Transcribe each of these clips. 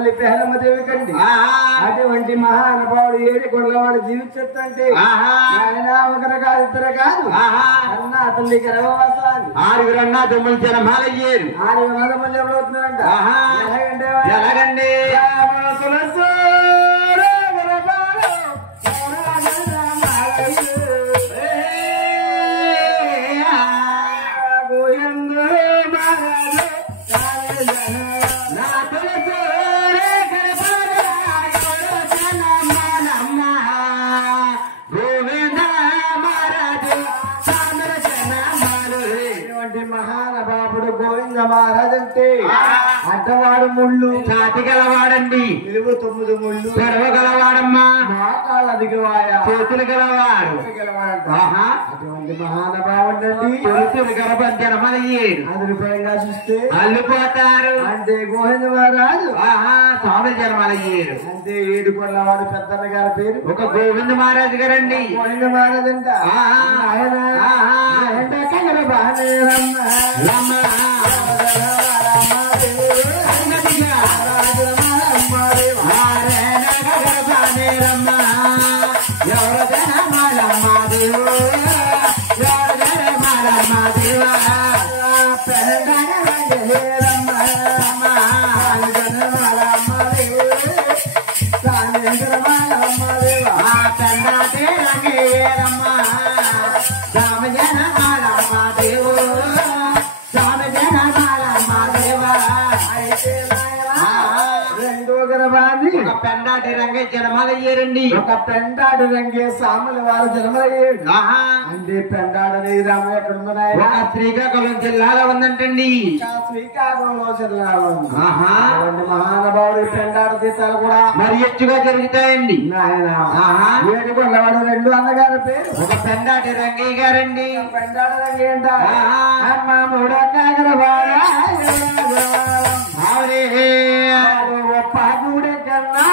మళ్ళీ పేరమ్మదేవి కండి అటువంటి మహానుభావుడు ఏడు కొండలవాడు జీవించంటే ఆయన ఒకరు కాదు ఇద్దరు కాదు అన్న తల్లి గర్భవాసాలు 6 అన్నా 9 జనమాలయ్యారు 6 మంది ఎవరు అవుతున్నారంట ఎలాగండి మహానుభావుడు గోవింద మహారాజ్ అంటే అడ్డవాడు ముళ్ళు చాటి గలవాడండి, నిలువు 9 ముళ్ళు తెరవగలవాడమ్మా, మోకాళ్ళ దిగువాయ చేతులు గలవాడు. అటువంటి మహానుభావుడండి చేతులు గలపని జనమలయ్యారు. అదిరిపోయంగా చూస్తే అల్లుపోతారు అంటే గోవింద మహారాజు స్వామి జనమలయ్యారు. అంటే 7 కొండలవాడు పెద్దన్న గారి పేరు ఒక గోవింద మహారాజు గారండి. గోవింద మహారాజ్ అంట ఆయన బాగానే పెండాటి రంగే జనమలయ్యారండి. ఒక పెండాడు రంగే సాముల వారు జన్మలయ్యాడు. అంటే పెండాడని గ్రామం ఎక్కడ ఉన్నాయి? ఒక శ్రీకాకుళం జిల్లాలో ఉందంటండి. శ్రీకాకుళంలో జిల్లాలో మహానుభావుడు పెండాడు తీర్థాలు కూడా మరి ఎచ్చుగా జరుగుతాయండి. ఆయన 7 కొండవాడు 2 అన్నగారి పేరు ఒక పెండాటి రంగయ్య గారండి. పెండాడు రంగే అంట అమ్మ 3 కాగరవాడ పాకుడే కన్నా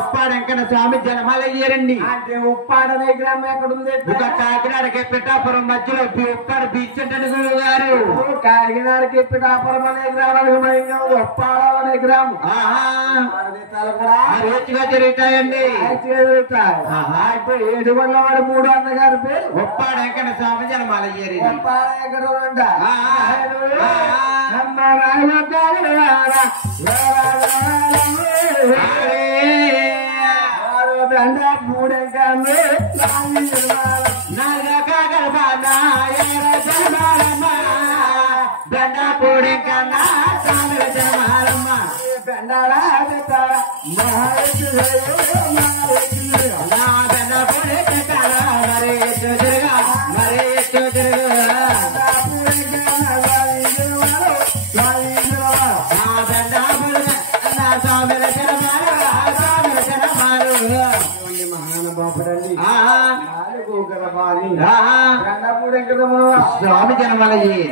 ఉప్పాడెంకన స్వామి జనమలయ్యారండి. అంటే ఉప్పాడనే గ్రామం ఎక్కడుంది? ఒక కాకినాడకి పిఠాపురం మధ్యలో ఉప్పాడు బీచ్ అంటే గురువు గారు. కాకినాడకి పిఠాపురం అనే గ్రామానికి ఉప్పాడ అనే గ్రామం రేచుగా జరుగుతాయండి. 7 కొండలవాడు 3 అన్నగారి పేరు ఉప్పాడెంకన స్వామి జనమలయ్యారు. ఉప్పాడ ఎక్కడ ఉండ స్వామి జనమలయ్యి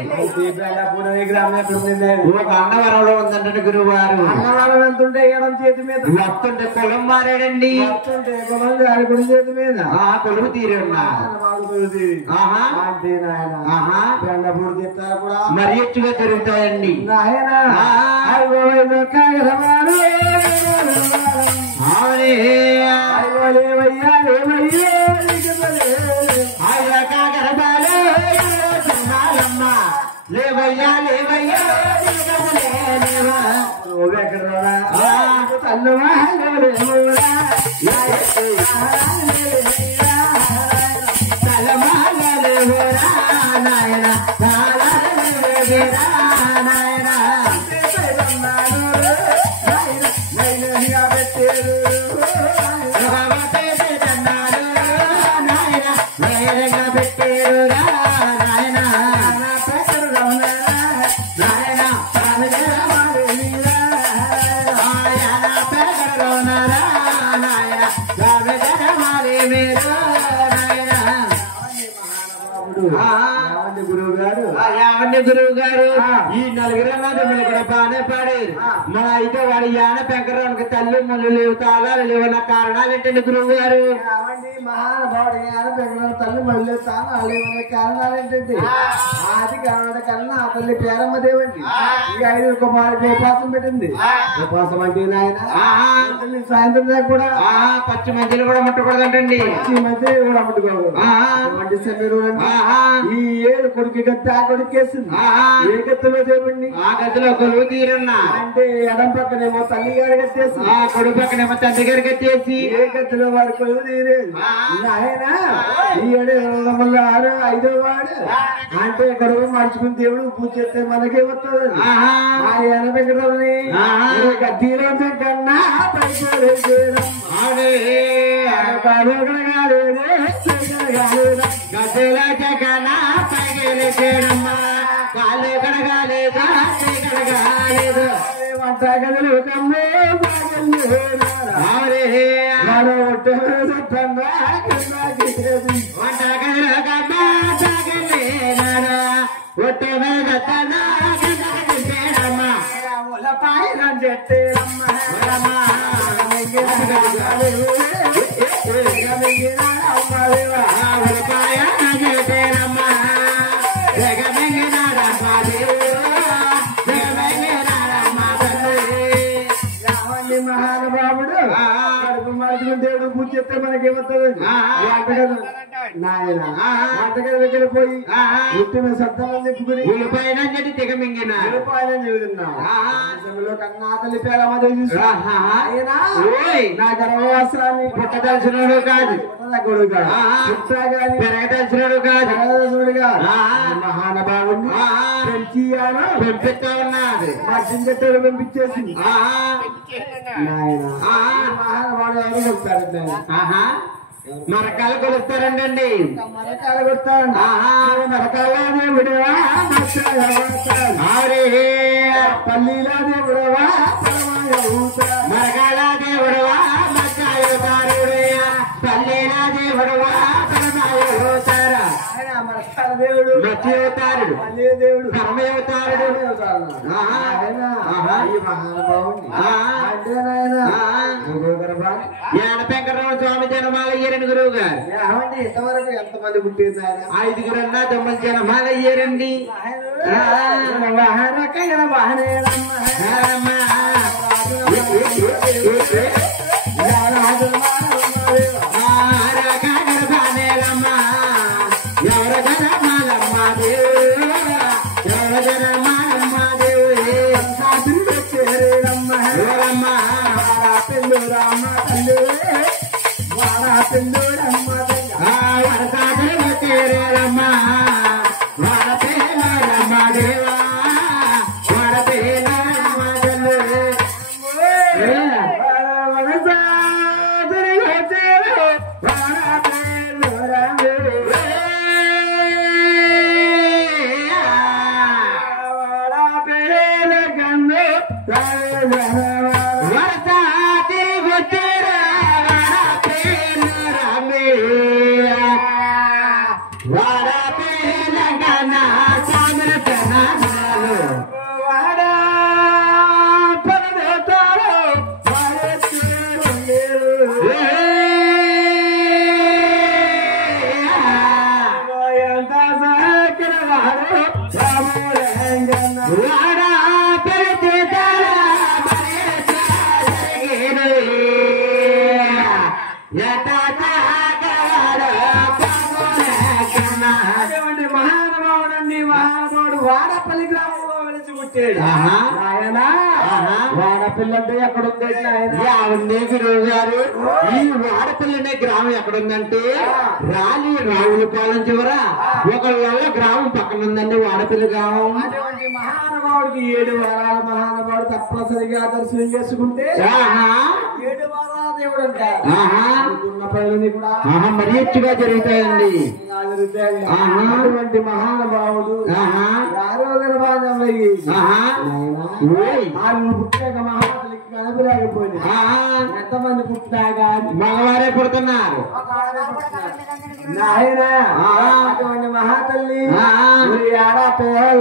ఒక అన్నవరంలో ఉందంటే గురువు గారు. అన్నవరం వెళ్తుంటే ఎడం చేతి మీద వస్తుంటే కులం మారాడండి. వస్తుంటే కులం గారి కుడి చేతి మీద కొలువు తీరి ఉన్నా బెండపూడి తీర్థాలు కూడా మరి ఎచ్చుగా జరుగుతాయండి. నాయన లేవయ్యా లేవయ్యా నాయన కాదండి గురువు గారు. ఈ నలుగురు అన్నదమ్ములు కూడా బాగానే పాడారు. మన అయితే వాడి యాన పెంకరానికి తల్లి మళ్ళీ లేవు, తాళాలు లేవన్న కారణాలు ఏంటండి గురువు గారు? మహానుభావుడు యాన పెంకరాలు తల్లి మళ్ళీ తాళాలు లేవనే కారణాలు ఏంటంటే ఆది కారణం కన్నా ఆ తల్లి పేరమ్మ దేవండి ఈ 5 కుమారుడికి ఉపవాసం పెట్టింది. ఉపవాసం అంటే నాయన సాయంత్రం దాకా కూడా పచ్చి మధ్యలో కూడా ముట్టకూడదంటండి. ఈ మధ్య కూడా ముట్టుకోకూడదు. ఈ 7 కొడుకు గత్తి ఆ కొడుకేసింది. ఏ గత్తిలో దేవుడిని ఆ గదిలో కొలువు తీరన్నా అంటే ఎడం పక్కనేమో తల్లి గారి గట్టేసి కొడుకు పక్కనేమో తండ్రి గారి కట్టేసి ఏ గత్తిలో వాడు కొలువు తీరేది. ఆయన ఈ 7 5వ వాడు అంటే గొడవ మార్చుకుని దేవుడు పూజ చేస్తే మనకే వస్తుంది. ఆ ఎనబెక్కడని గద్దీలో కన్నా గద్దెల జగన పైగలు చేయడమ్మా కాళ్ళు కడగాలేదా కడగాలేదు వంట గదులు కమ్మే వంట గదిలో కమ్మా సాగలేనాడా ఒట్టు మీద చేయడమ్మా పాయనం చెట్టే మహానుభావుడు కడుపు మార్చుకుని దేవుడు పూజ చేస్తే మనకేమవుతుంది? నాయన వంటగది దగ్గర పోయి పుట్టిన సత్తాలను చెప్పుకుని ఉల్లిపాయన చెట్టు తెగ మింగిన ఉల్లిపాయలని చెబుతున్నా కన్నా తల్లి పేరమ్మది చూసి ఆయన నా గర్భవస్త్రాన్ని పుట్టదలసినడు కాదు, పెరగదలసినడు కాదు, మహానుభావుడిని పెంచియాను పెంపిస్తా ఉన్నది. మధ్యం చెట్టు పంపించేసింది. నాయన మహానుభావుడు ఎవరు చెప్తారు? మరకాలు కొలుస్తారండి. మరకాలు కొడతాడు. మరకాల దేవుడవా పల్లీలా దేవుడవా మరకాల దేవుడవా మచ్చాయుతారుడయా పల్లీలా దేవుడవా పరమాయుతారా మరకాల దేవుడు మచ్చి అవతారుడు పల్లీ దేవుడు పరమయుతారుడు మహానుభావుడిని అంటే నాయన యాన పెంకరావు స్వామి జనమాల అయ్యారండి గురువు గారు. ఇంతవరకు ఎంతమంది పుట్టింది ఆయన? 5 9 జనమాల అయ్యారండి. మహానుభావుడండి. మహానుభావుడు వాడపల్లి గ్రామంలో వెలిసి పుట్టాడు. ఆయన వాడపల్లి అంటే ఎక్కడుంది? ఉంది గురువు గారు. ఈ వాడపల్లి అనే గ్రామం ఎక్కడుందంటే రాలి రావులపాలెం చివర ఒక గ్రామం పక్కన ఉందండి వాడపల్లి గ్రామం. అటువంటి మహానుభావుడికి 7 వారాల మహానుభావుడు తప్పనిసరిగా దర్శనం చేసుకుంటే 7 వారాల దేవుడు అంటారు. ఉన్న పనులని కూడా మరీచ్చుగా జరుగుతాయండి. అటువంటి మహానుభావుడు పుట్టాక మహాతలికి కనపలేకపోయింది. ఎంతమంది పుట్టినా కానీ మగవారే పుడుతున్నారు. నాయన అటువంటి మహాతల్లి ఆడ పేరు